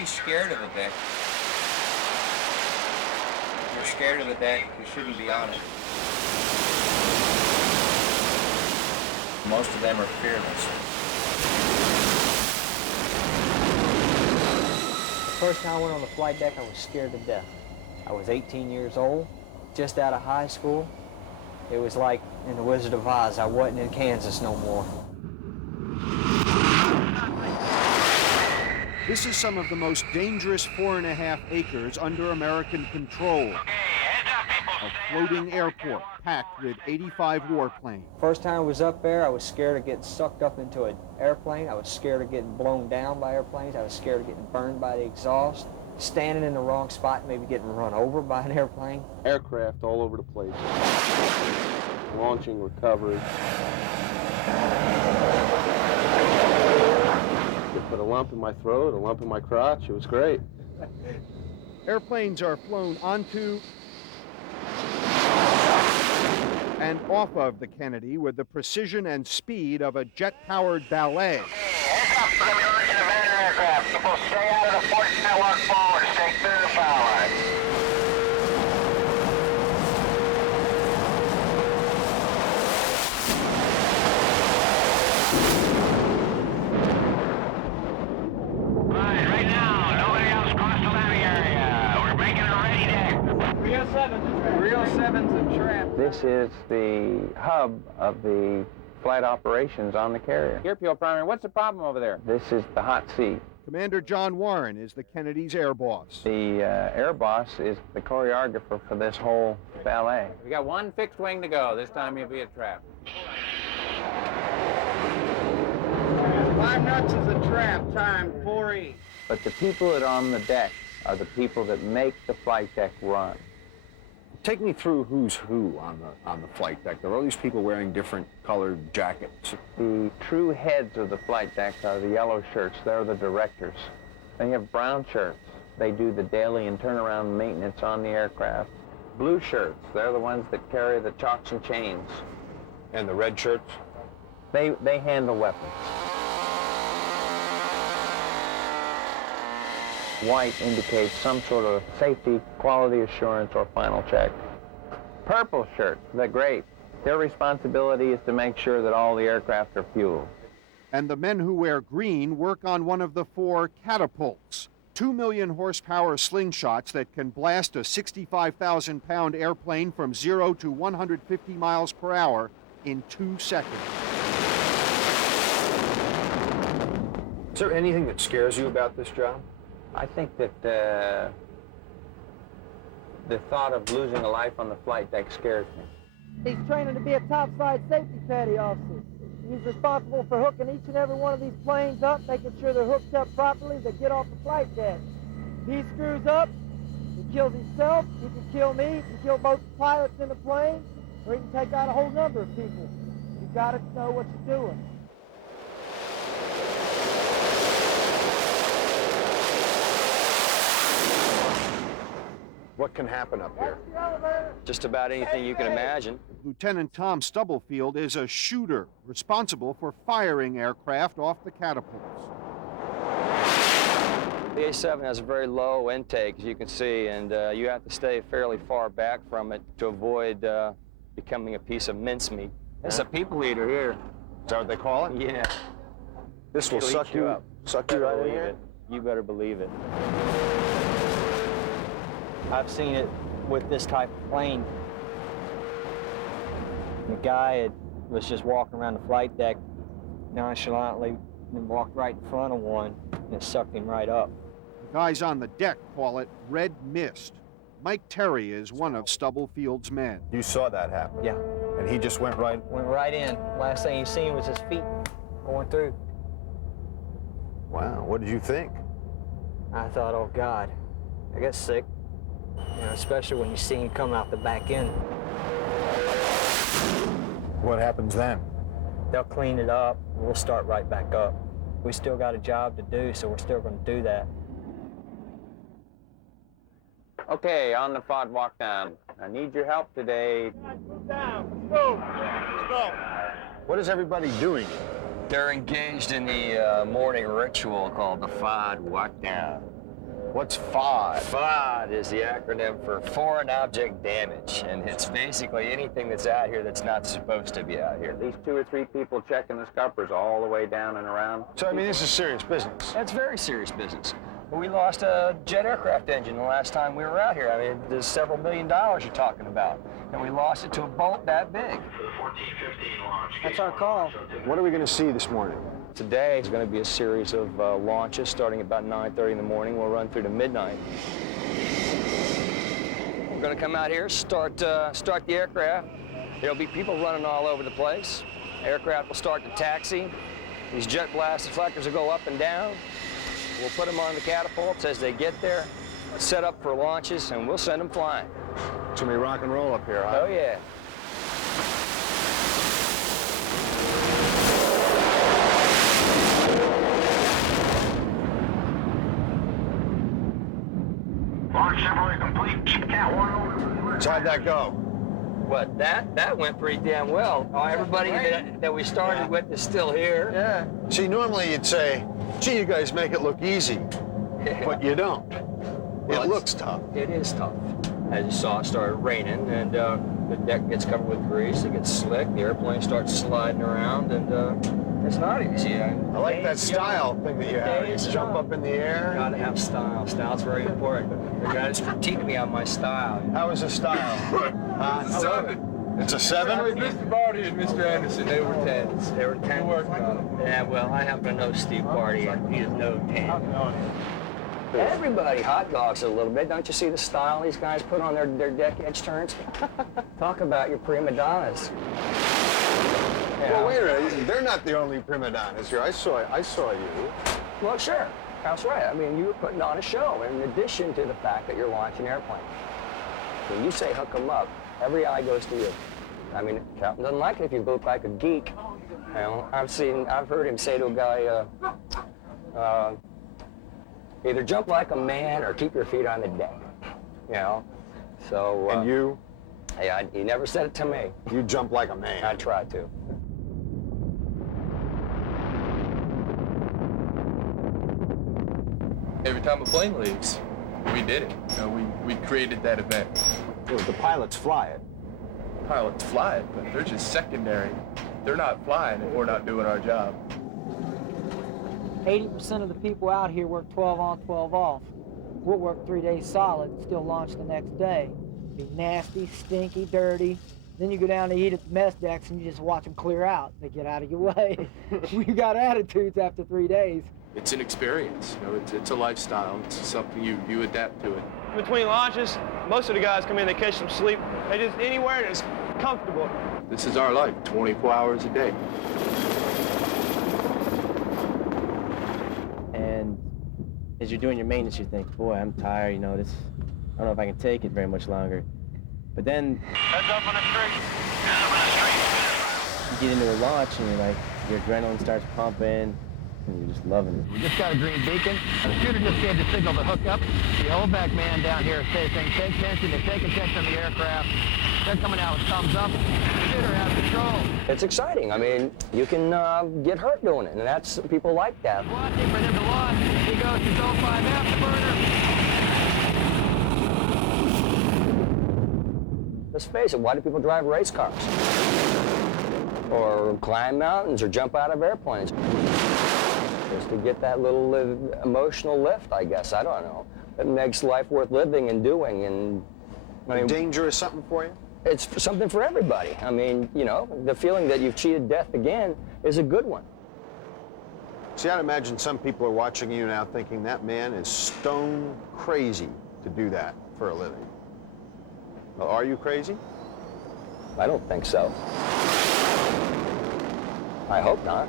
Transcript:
be scared of the deck. If you're scared of the deck, you shouldn't be on it. Most of them are fearless. The first time I went on the flight deck, I was scared to death. I was 18 years old, just out of high school. It was like in The Wizard of Oz, I wasn't in Kansas no more. This is some of the most dangerous 4.5 acres under American control. A floating airport packed with 85 warplanes. First time I was up there, I was scared of getting sucked up into an airplane. I was scared of getting blown down by airplanes. I was scared of getting burned by the exhaust. Standing in the wrong spot, maybe getting run over by an airplane. Aircraft all over the place. Launching, recovery. It put a lump in my throat, a lump in my crotch. It was great. Airplanes are flown onto and off of the Kennedy with the precision and speed of a jet-powered ballet. Heads up for the emerging abandoned aircraft. People stay out of the force network forward. Stay clear of the power line. Right now, nobody else crossed the landing area. We're making a ready deck. 307's a trap. This is the hub of the flight operations on the carrier. Gear fuel primary, what's the problem over there? This is the hot seat. Commander John Warren is the Kennedy's air boss. The air boss is the choreographer for this whole ballet. We got one fixed wing to go. This time you'll be a trap. 5 knots is a trap, time 4E. But the people that are on the deck are the people that make the flight deck run. Take me through who's who on the flight deck. There are all these people wearing different colored jackets. The true heads of the flight deck are the yellow shirts. They're the directors. They have brown shirts. They do the daily and turnaround maintenance on the aircraft. Blue shirts, they're the ones that carry the chocks and chains. And the red shirts? They handle weapons. White indicates some sort of safety, quality assurance, or final check. Purple shirts, they're great. Their responsibility is to make sure that all the aircraft are fueled. And the men who wear green work on one of the 4 catapults, 2 million horsepower slingshots that can blast a 65,000-pound airplane from 0 to 150 miles per hour in 2 seconds. Is there anything that scares you about this job? I think that the thought of losing a life on the flight deck scares me. He's training to be a topside safety petty officer. He's responsible for hooking each and every one of these planes up, making sure they're hooked up properly as they get off the flight deck. If he screws up, he kills himself, he can kill me, he can kill both the pilots in the plane, or he can take out a whole number of people. You've got to know what you're doing. What can happen up here? Just about anything you can imagine. Lieutenant Tom Stubblefield is a shooter responsible for firing aircraft off the catapults. The A-7 has a very low intake, as you can see, and you have to stay fairly far back from it to avoid becoming a piece of mincemeat. It's a people eater here. Is that what they call it? Yeah. This will It'll suck eat you up. suck you right in Believe here? it. You better believe it. I've seen it with this type of plane. The guy was just walking around the flight deck nonchalantly and walked right in front of one, and it sucked him right up. The guys on the deck call it red mist. Mike Terry is one of Stubblefield's men. You saw that happen? Yeah. And he just went right... Went right in. Last thing he seen was his feet going through. Wow, what did you think? I thought, oh God, I got sick. You know, especially when you see him come out the back end. What happens then? They'll clean it up, and we'll start right back up. We still got a job to do, so we're still going to do that. Okay, on the FOD walk down. I need your help today. Guys, move down. Let's go. Let's go. What is everybody doing? They're engaged in the morning ritual called the FOD walk down. What's FOD? FOD is the acronym for Foreign Object Damage, and it's basically anything that's out here that's not supposed to be out here. At least 2 or 3 people checking the scuppers all the way down and around. So, I mean, this is serious business. That's very serious business. We lost a jet aircraft engine the last time we were out here. I mean, there's several $1 million you're talking about. And we lost it to a bolt that big. That's our call. What are we going to see this morning? Today is going to be a series of launches starting about 9:30 in the morning. We'll run through to midnight. We're going to come out here, start the aircraft. There'll be people running all over the place. Aircraft will start to taxi. These jet blast deflectors will go up and down. We'll put them on the catapults as they get there, set up for launches, and we'll send them flying. It's going to be rock and roll up here, huh? Oh, yeah. Launch separately complete. Keep Cat 1 over. So how'd that go? What, that went pretty damn well. Everybody that we started with is still here. Yeah. See, normally you'd say, gee, you guys make it look easy, but you don't. Well, it looks tough. It is tough. As you saw, it started raining, and the deck gets covered with grease. It gets slick. The airplane starts sliding around, and it's not easy. I like that style thing that you have. You just jump up in the air. Gotta have style. Style's very important. The guys critique me on my style. How is the style? It's a 7? Mr. Barty and Mr. Anderson, they were 10s. They were 10. Yeah, well, I happen to know Steve Barty, and he is no 10. Everybody hot dogs it a little bit. Don't you see the style these guys put on their deck edge turns? Talk about your prima donnas. Well, wait a minute. They're not the only prima donnas here. I saw you. Well, sure. That's right. I mean, you were putting on a show in addition to the fact that you're launching airplanes. When you say hook 'em up, every eye goes to you. I mean, Captain doesn't like it if you look like a geek. You know, I've heard him say to a guy, either jump like a man or keep your feet on the deck. You know, so. And you? Yeah, he never said it to me. You jump like a man. I tried to. Every time a plane leaves, we did it. You know, we created that event. The pilots fly it. Pilots fly it, but they're just secondary. They're not flying if we're not doing our job. 80% of the people out here work 12 on, 12 off. We'll work 3 days solid and still launch the next day. Be nasty, stinky, dirty. Then you go down to eat at the mess decks and you just watch them clear out. They get out of your way. We got attitudes after 3 days. It's an experience. You know, it's a lifestyle. It's something you adapt to it. Between launches, most of the guys come in, they catch some sleep. They just anywhere that's comfortable. This is our life, 24 hours a day. And as you're doing your maintenance, you think, boy, I'm tired, you know, I don't know if I can take it very much longer. But then Heads up on the street. Heads up on the street. you get into a launch and you're like, your adrenaline starts pumping, and you're just loving it. We just got a green beacon. The shooter just gave the signal to hook up. The old back man down here is saying, take attention, they're taking attention on the aircraft. They're coming out with thumbs up. The shooter has control. It's exciting. I mean, you can get hurt doing it, and that's, people like that. Watching for him to launch. He goes to zone 5 afterburner. Let's face it, why do people drive race cars? Or climb mountains or jump out of airplanes? Just to get that little emotional lift, I guess. I don't know. It makes life worth living and doing. And I mean, danger is something for you? It's something for everybody. I mean, you know, the feeling that you've cheated death again is a good one. See, I'd imagine some people are watching you now thinking that man is stone crazy to do that for a living. Well, are you crazy? I don't think so. I hope not.